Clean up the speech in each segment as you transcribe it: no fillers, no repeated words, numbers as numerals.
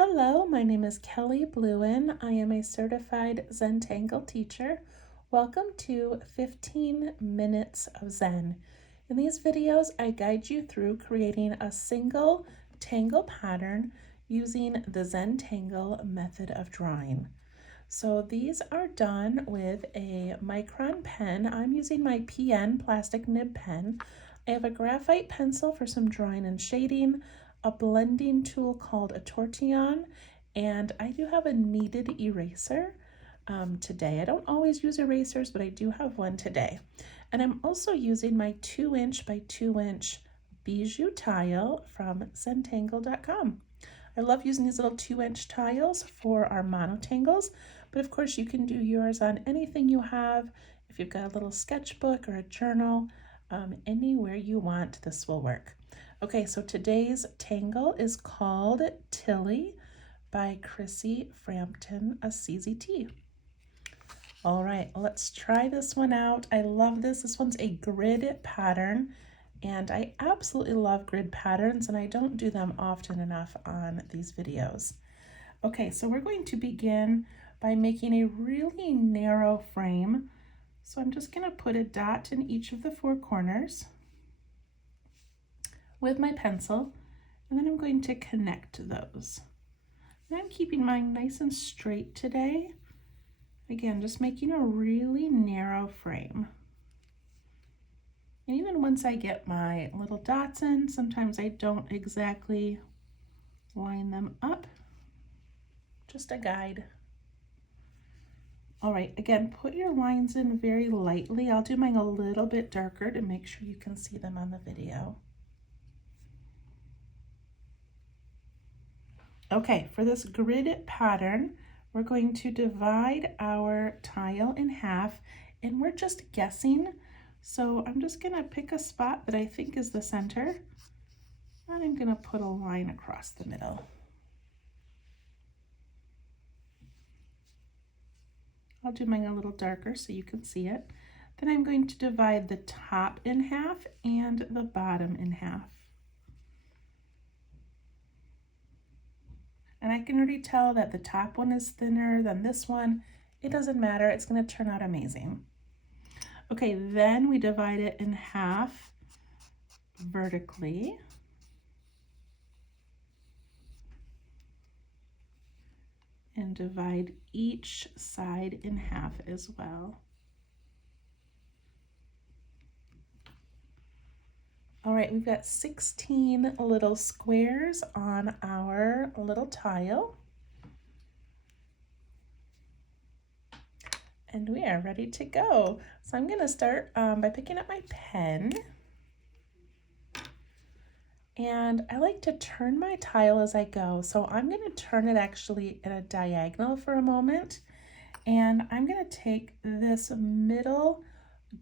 Hello, my name is Kelly Bluen. I am a certified Zentangle teacher. Welcome to 15 Minutes of Zen. In these videos, I guide you through creating a single tangle pattern using the Zentangle method of drawing. So these are done with a Micron pen. I'm using my PN plastic nib pen. I have a graphite pencil for some drawing and shading, a blending tool called a tortillon, and I do have a kneaded eraser today. I don't always use erasers, but I do have one today. And I'm also using my 2" by 2" bijou tile from Zentangle.com. I love using these little 2" tiles for our monotangles, but of course you can do yours on anything you have. If you've got a little sketchbook or a journal, anywhere you want, this will work. Okay, so today's tangle is called Tylli by Chrissie Frampton, a CZT. All right, let's try this one out. I love this. This one's a grid pattern, and I absolutely love grid patterns, and I don't do them often enough on these videos. Okay, so we're going to begin by making a really narrow frame. So I'm just going to put a dot in each of the 4 corners with my pencil, and then I'm going to connect those. And I'm keeping mine nice and straight today. Again, just making a really narrow frame. And even once I get my little dots in, sometimes I don't exactly line them up. Just a guide. All right, again, put your lines in very lightly. I'll do mine a little bit darker to make sure you can see them on the video. Okay, for this grid pattern, we're going to divide our tile in half, and we're just guessing. So I'm just gonna pick a spot that I think is the center, and I'm gonna put a line across the middle. I'll do mine a little darker so you can see it. Then I'm going to divide the top in half and the bottom in half. And I can already tell that the top one is thinner than this one. It doesn't matter, it's gonna turn out amazing. Okay, then we divide it in half vertically. And divide each side in half as well. All right, we've got 16 little squares on our little tile. And we are ready to go. So I'm gonna start by picking up my pen. And I like to turn my tile as I go. So I'm gonna turn it actually in a diagonal for a moment. And I'm gonna take this middle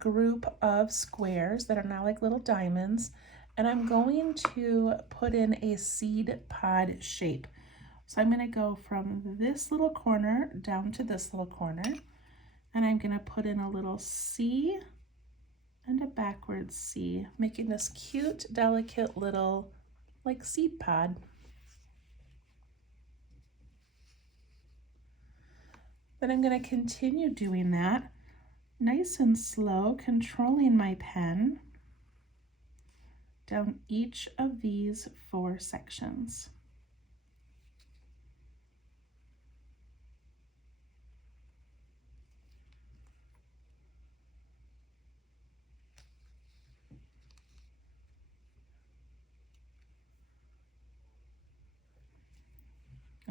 group of squares that are now like little diamonds, and I'm going to put in a seed pod shape. So I'm gonna go from this little corner down to this little corner, and I'm gonna put in a little C and a backwards C, making this cute, delicate little like seed pod. Then I'm gonna continue doing that, nice and slow, controlling my pen down each of these 4 sections.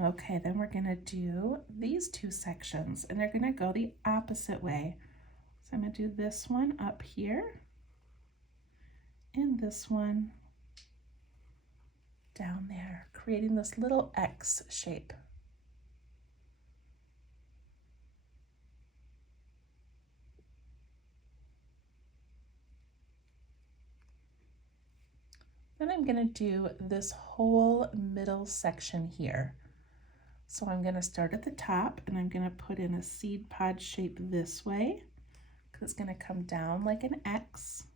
Okay, then we're gonna do these 2 sections, and they're gonna go the opposite way. So I'm gonna do this one up here, and this one down there, creating this little X shape. Then I'm gonna do this whole middle section here. So I'm gonna start at the top, and I'm gonna put in a seed pod shape this way, because it's gonna come down like an X.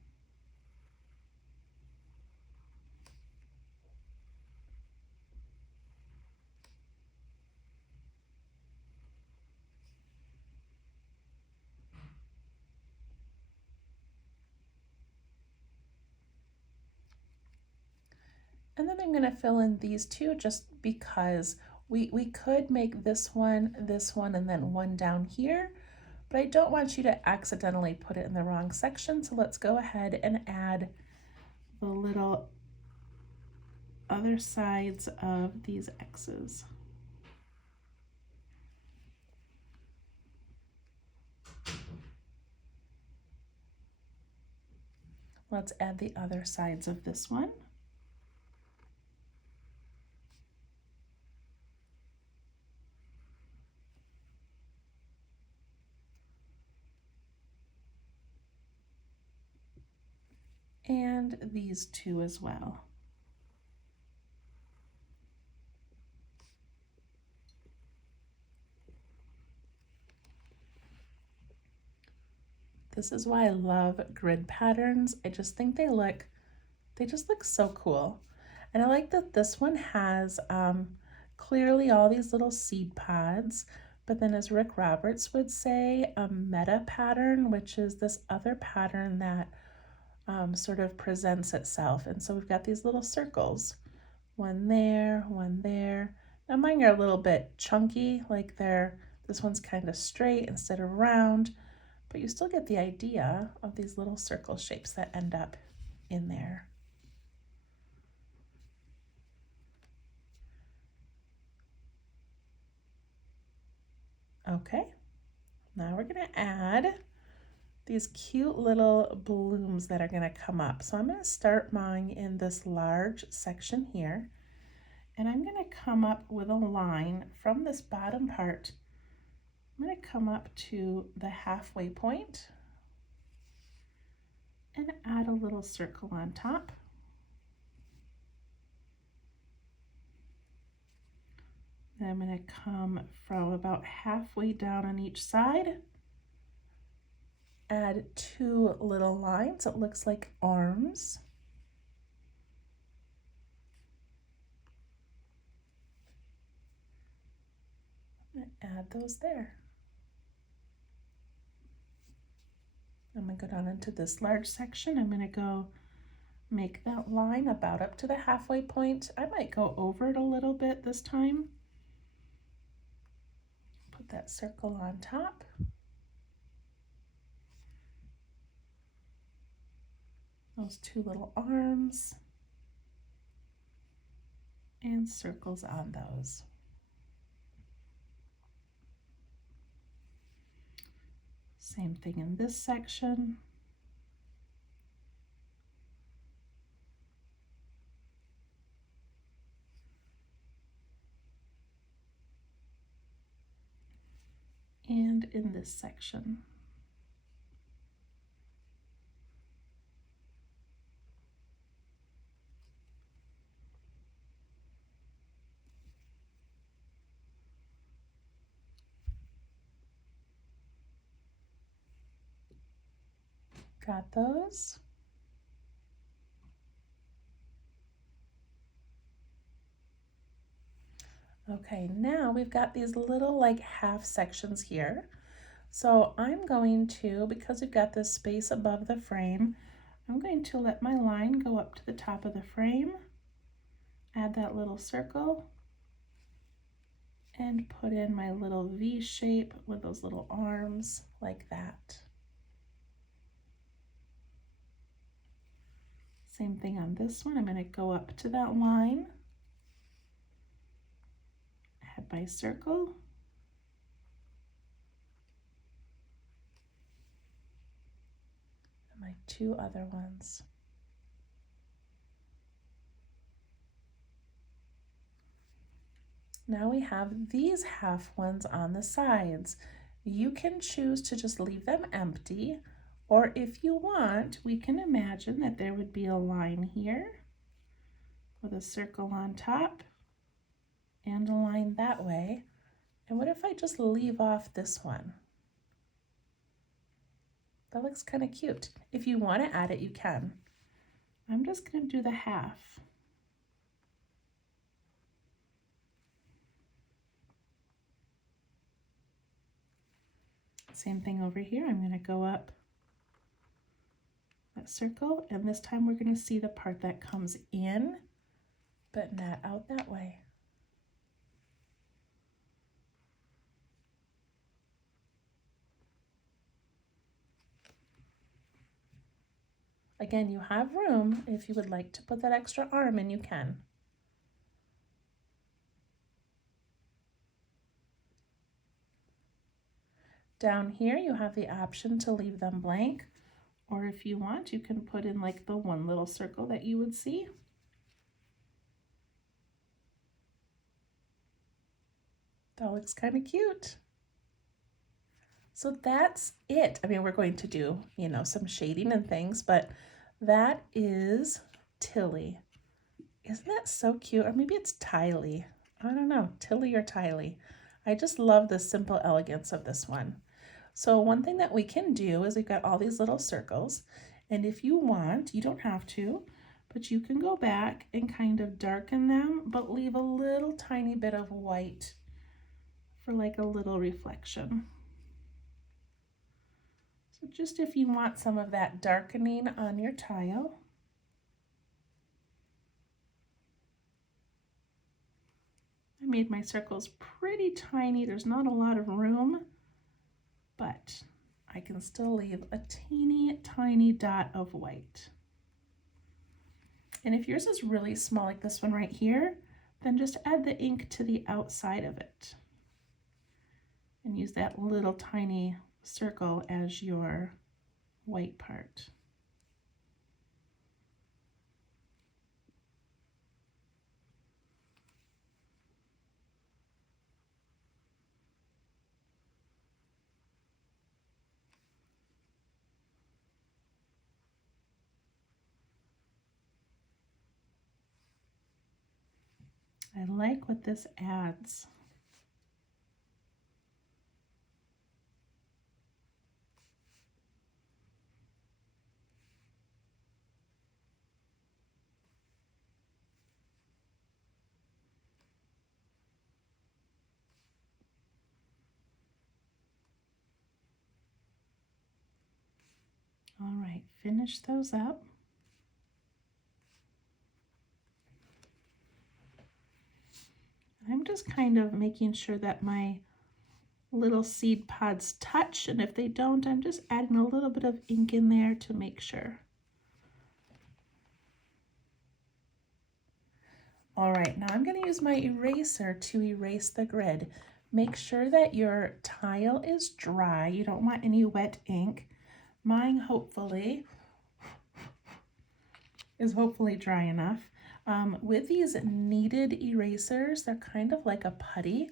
And then I'm going to fill in these two just because we could make this one, and then one down here, but I don't want you to accidentally put it in the wrong section. So let's go ahead and add the little other sides of these X's. Let's add the other sides of this one. And these two as well. This is why I love grid patterns. I just think they just look so cool. And I like that this one has clearly all these little seed pods, but then as Rick Roberts would say, a meta pattern, which is this other pattern that sort of presents itself. And so we've got these little circles, one there, one there. Now mine are a little bit chunky, like this one's kind of straight instead of round, but you still get the idea of these little circle shapes that end up in there. Okay, now we're gonna add these cute little blooms that are gonna come up. So I'm gonna start mine in this large section here, and I'm gonna come up with a line from this bottom part. I'm gonna come up to the halfway point and add a little circle on top. Then I'm gonna come from about halfway down on each side, add two little lines. It looks like arms. Add those there. I'm gonna go down into this large section. I'm gonna go make that line about up to the halfway point. I might go over it a little bit this time. Put that circle on top. Those two little arms and circles on those. Same thing in this section. And in this section. Got those? Okay, now we've got these little like half sections here. So I'm going to, because we've got this space above the frame, I'm going to let my line go up to the top of the frame, add that little circle, and put in my little V shape with those little arms like that. Same thing on this one. I'm going to go up to that line, add my circle, and my two other ones. Now we have these half ones on the sides. You can choose to just leave them empty, or if you want, we can imagine that there would be a line here with a circle on top and a line that way. And what if I just leave off this one? That looks kind of cute. If you want to add it, you can. I'm just going to do the half. Same thing over here. I'm going to go up that circle, and this time we're going to see the part that comes in but not out that way. Again, you have room. If you would like to put that extra arm in, you can. Down here, you have the option to leave them blank, or if you want, you can put in like the one little circle that you would see. That looks kind of cute. So that's it. I mean, we're going to do, some shading and things, but that is Tylli. Isn't that so cute? Or maybe it's Tylli. I don't know, Tylli or Tylli. I just love the simple elegance of this one. So one thing that we can do is we've got all these little circles, and if you want, you don't have to, but you can go back and kind of darken them, but leave a little tiny bit of white for like a little reflection. So just if you want some of that darkening on your tile. I made my circles pretty tiny. There's not a lot of room, but I can still leave a teeny tiny dot of white. And if yours is really small, like this one right here, then just add the ink to the outside of it and use that little tiny circle as your white part. I like what this adds. All right, finish those up. I'm just kind of making sure that my little seed pods touch, and if they don't, I'm just adding a little bit of ink in there to make sure. All right, now I'm going to use my eraser to erase the grid. Make sure that your tile is dry. You don't want any wet ink. Mine hopefully is dry enough. With these kneaded erasers, they're kind of like a putty,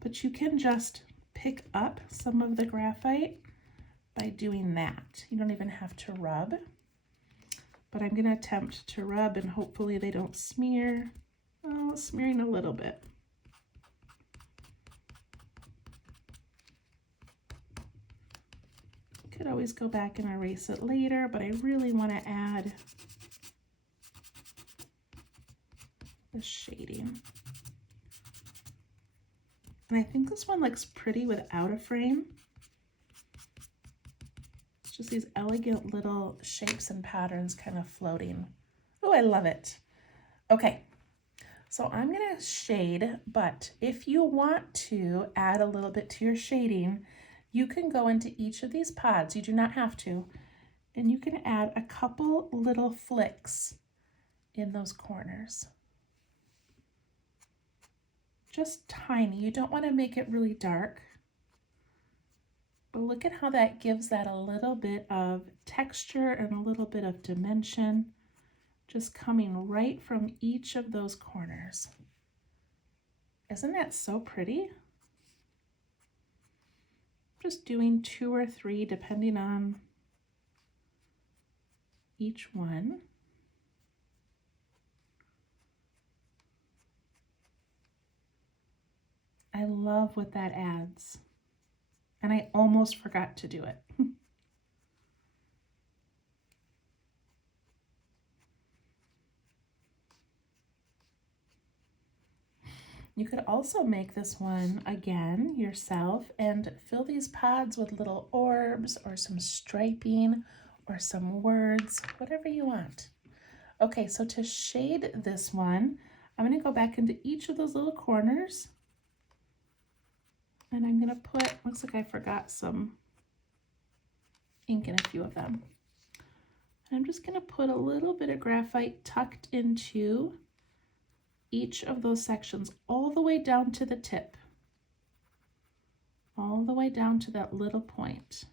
but you can just pick up some of the graphite by doing that. You don't even have to rub, but I'm going to attempt to rub and hopefully they don't smear. Oh, smearing a little bit. Could always go back and erase it later, but I really want to add the shading. And I think this one looks pretty without a frame. It's just these elegant little shapes and patterns kind of floating. Oh, I love it. Okay, so I'm gonna shade, but if you want to add a little bit to your shading, you can go into each of these pods, you do not have to, and you can add a couple little flicks in those corners. Just tiny, you don't want to make it really dark, but look at how that gives that a little bit of texture and a little bit of dimension, just coming right from each of those corners. Isn't that so pretty? Just doing 2 or 3 depending on each one. I love what that adds. And I almost forgot to do it. You could also make this one again yourself and fill these pods with little orbs or some striping or some words, whatever you want. Okay, so to shade this one, I'm going to go back into each of those little corners, and I'm going to put, looks like I forgot some ink in a few of them. I'm just going to put a little bit of graphite tucked into each of those sections, all the way down to the tip, all the way down to that little point.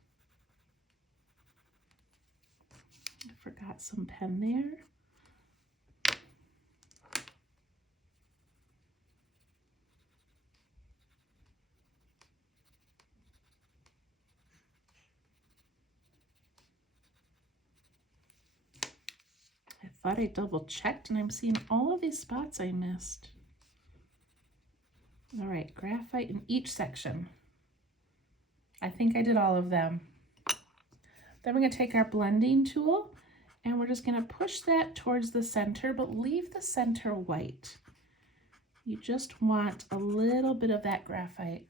I forgot some pen there. I thought I double checked and I'm seeing all of these spots I missed. All right, graphite in each section. I think I did all of them. Then we're going to take our blending tool and we're just going to push that towards the center, but leave the center white. You just want a little bit of that graphite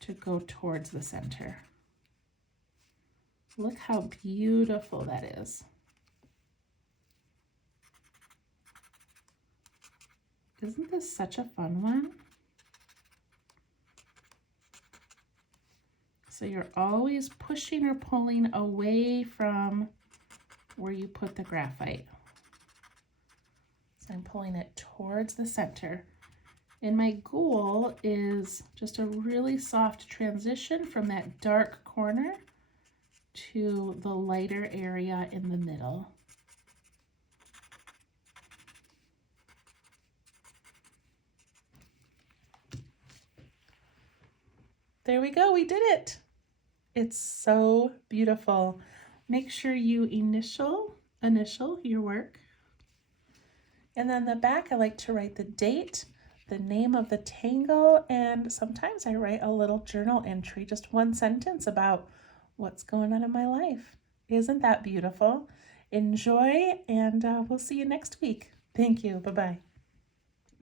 to go towards the center. Look how beautiful that is. Isn't this such a fun one? So you're always pushing or pulling away from where you put the graphite. So I'm pulling it towards the center. And my goal is just a really soft transition from that dark corner to the lighter area in the middle. There we go, we did it. It's so beautiful. Make sure you initial your work. And then the back, I like to write the date, the name of the tangle, and sometimes I write a little journal entry, just one sentence about what's going on in my life. Isn't that beautiful? Enjoy, and we'll see you next week. Thank you. Bye-bye.